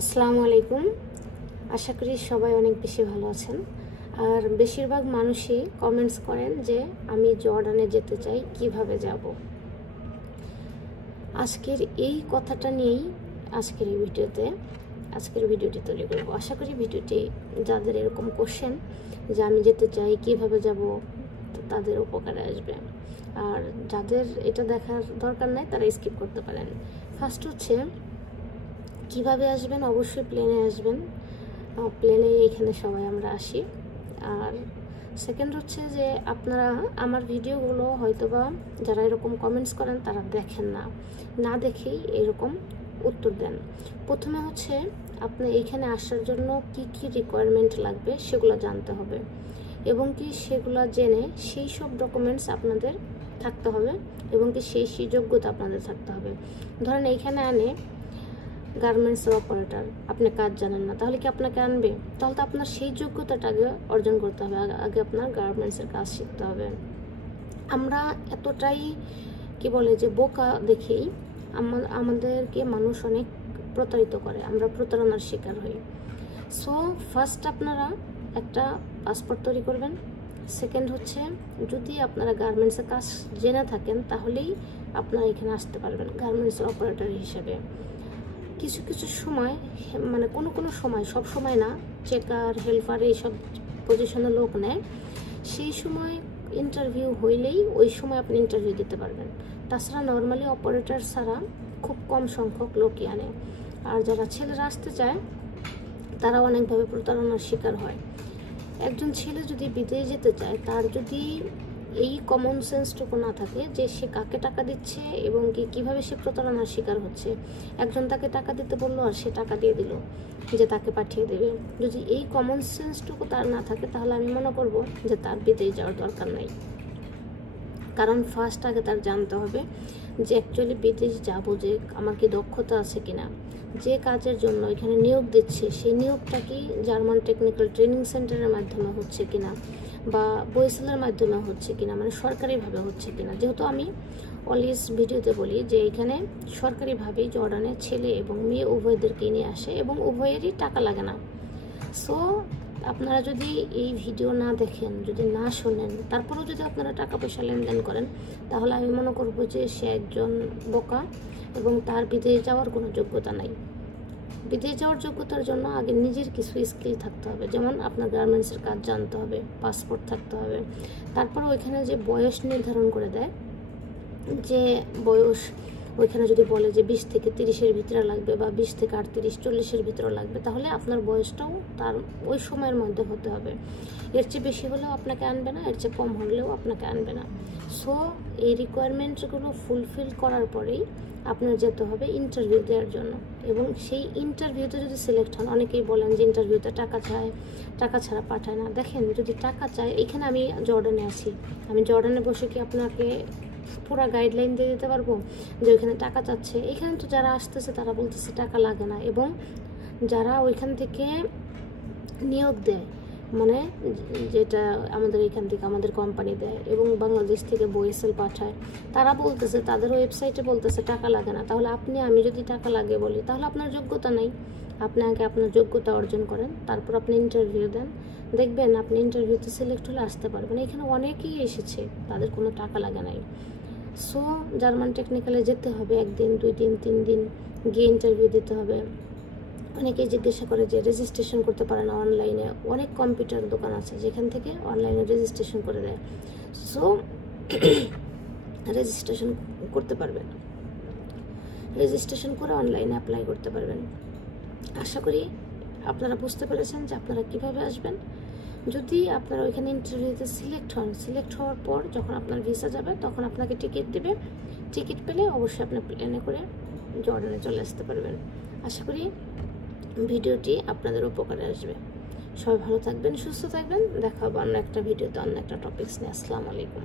আসসালামু আলাইকুম। আশা করি সবাই অনেক বেশি ভালো আছেন। আর বেশিরভাগ মানুষই কমেন্টস করেন যে আমি জর্ডানে যেতে চাই, কিভাবে যাব। আজকের এই কথাটা নিয়েই আজকের ভিডিওটি তৈরি করব। আশা করি ভিডিওটি যাদের এরকম কোশ্চেন যে আমি যেতে চাই, কিভাবে যাব, তাদের উপকারে আসবে। আর যাদের এটা দেখার দরকার নাই তারা স্কিপ করতে পারেন। ফার্স্ট হচ্ছে কিভাবে আসবেন, অবশ্যই প্লেনে আসবেন। প্লেনে এখানে সবাই আমরা আসি। আর সেকেন্ড হচ্ছে যে আপনারা আমার ভিডিওগুলো হয়তোবা যারা এরকম কমেন্টস করেন তারা দেখেন না দেখেই এরকম উত্তর দেন। প্রথমে হচ্ছে আপনি এইখানে আসার জন্য কি কি রিকোয়ারমেন্ট লাগবে সেগুলো জানতে হবে, এবং কি সেগুলো জেনে সেই সব ডকুমেন্টস আপনাদের থাকতে হবে, এবং কি সেই যোগ্যতা আপনাদের থাকতে হবে। ধরেন এইখানে আনে গার্মেন্টসের অপারেটর, আপনি কাজ জানেন না, তাহলে কি আপনাকে আনবে? তাহলে তো আপনার সেই যোগ্যতাটা আগে অর্জন করতে হবে, আগে আপনার গার্মেন্টসের কাজ শিখতে হবে। আমরা এতটাই কি বলে যে বোকা দেখেই আমাদেরকে মানুষ অনেক প্রতারিত করে, আমরা প্রতারণার শিকার হই। সো ফার্স্ট আপনারা একটা পাসপোর্ট তৈরি করবেন। সেকেন্ড হচ্ছে যদি আপনারা গার্মেন্টসের কাজ জেনে থাকেন তাহলেই আপনারা এখানে আসতে পারবেন গার্মেন্টসের অপারেটর হিসেবে। কিছু কিছু সময় মানে কোনো সময়, সব সময় না, চেকার, হেল্পার এইসব পজিশনে লোক নেয়। সেই সময় ইন্টারভিউ হইলেই ওই সময় আপনি ইন্টারভিউ দিতে পারবেন। তাছাড়া নর্মালি অপারেটর ছাড়া খুব কম সংখ্যক লোকই আনে। আর যারা ছেলেরা আসতে চায় তারা অনেকভাবে প্রতারণার শিকার হয়। একজন ছেলে যদি বিদেশে যেতে চায়, তার যদি এই কমন সেন্সটুকু না থাকে যে সে কাকে টাকা দিচ্ছে এবং কিভাবে সে প্রতারণার শিকার হচ্ছে। একজন তাকে টাকা দিতে বললো আর সে টাকা দিয়ে দিল যে তাকে পাঠিয়ে দেবে। যদি এই কমন সেন্সটুকু তার না থাকে তাহলে আমি মনে করব যে তার বিদেশে যাওয়ার দরকার নাই। কারণ ফার্স্ট আগে তার জানতে হবে যে অ্যাকচুয়ালি বিদেশ যাব, যে আমার কি দক্ষতা আছে কিনা, যে কাজের জন্য এখানে নিয়োগ দিচ্ছে সেই নিয়োগটা কি জার্মান টেকনিক্যাল ট্রেনিং সেন্টারের মাধ্যমে হচ্ছে কিনা, বা বইসেলের মাধ্যমে হচ্ছে কিনা, মানে সরকারিভাবে হচ্ছে কিনা। যেহেতু আমি অলওয়েজ ভিডিওতে বলি যে এখানে সরকারিভাবেই জর্ডানে ছেলে এবং মেয়ে উভয়দেরকে নিয়ে আসে এবং উভয়েরই টাকা লাগে না। সো আপনারা যদি এই ভিডিও না দেখেন, যদি না শোনেন, তারপরেও যদি আপনারা টাকা পয়সা লেনদেন করেন, তাহলে আমি মনে করব যে সে একজন বোকা এবং তার বিদেশে যাওয়ার কোনো যোগ্যতা নাই। বিদেশে যাওয়ার যোগ্যতার জন্য আগে নিজের কিছু স্কিল থাকতে হবে, যেমন আপনার গার্মেন্টসের কাজ জানতে হবে, পাসপোর্ট থাকতে হবে। তারপর ওইখানে যে বয়স নির্ধারণ করে দেয়, যে বয়স ওইখানে যদি বলে যে 20 থেকে 30-এর ভিতরে লাগবে, বা 20 থেকে 38-40-এর ভিতরে লাগবে, তাহলে আপনার বয়সটাও তার ওই সময়ের মধ্যে হতে হবে। এর চেয়ে বেশি হলেও আপনাকে আনবে না, এর চেয়ে কম হলেও আপনাকে আনবে না। সো এই রিকোয়ারমেন্টগুলো ফুলফিল করার পরেই আপনার যেতে হবে ইন্টারভিউ দেওয়ার জন্য। এবং সেই ইন্টারভিউতে যদি সিলেক্ট হন, অনেকেই বলেন যে ইন্টারভিউতে টাকা চায়, টাকা ছাড়া পাঠায় না। দেখেন, যদি টাকা চায়, এখানে আমি জর্ডানে আছি, আমি জর্ডানে বসে কি আপনাকে পুরো গাইডলাইন দিয়ে দিতে পারবো যে ওইখানে টাকা চাচ্ছে? এখানে তো যারা আসতেছে তারা বলতেছে টাকা লাগে না, এবং যারা ওইখান থেকে নিয়োগ দেয়, মানে যেটা আমাদের এখান থেকে আমাদের কোম্পানি দেয় এবং বাংলাদেশ থেকে বইসেল পাঠায়, তারা বলতেছে, তাদের ওয়েবসাইটে বলতেছে টাকা লাগে না। তাহলে আমি যদি টাকা লাগে বলি, তাহলে আপনার যোগ্যতা নেই। আপনি আগে আপনার যোগ্যতা অর্জন করেন, তারপর আপনি ইন্টারভিউ দেন, দেখবেন আপনি ইন্টারভিউতে সিলেক্ট হলে আসতে পারবেন। এখানে অনেকেই এসেছে, তাদের কোনো টাকা লাগে নাই। সো জার্মান টেকনিক্যালে যেতে হবে 1 দিন, 2 দিন, 3 দিন গিয়ে ইন্টারভিউ দিতে হবে। অনেকেই জিজ্ঞাসা করে যে রেজিস্ট্রেশন করতে পারে না অনলাইনে। অনেক কম্পিউটার দোকান আছে যেখান থেকে অনলাইনে রেজিস্ট্রেশন করে দেয়। সো রেজিস্ট্রেশন করতে পারবেন, রেজিস্ট্রেশন করে অনলাইনে অ্যাপ্লাই করতে পারবেন। আশা করি আপনারা বুঝতে পেরেছেন যে আপনারা কিভাবে আসবেন। যদি আপনারা ওইখানে ইন্টারভিউতে সিলেক্ট হওয়ার পর যখন আপনার ভিসা যাবে তখন আপনাকে টিকিট দেবে। টিকিট পেলে অবশ্যই আপনি প্লেনে করে জর্ডানে চলে আসতে পারবেন। আশা করি ভিডিওটি আপনাদের উপকারে আসবে। সবাই ভালো থাকবেন, সুস্থ থাকবেন। দেখা হবে অন্য একটা ভিডিওতে, অন্য একটা টপিকস নিয়ে। আসসালামু আলাইকুম।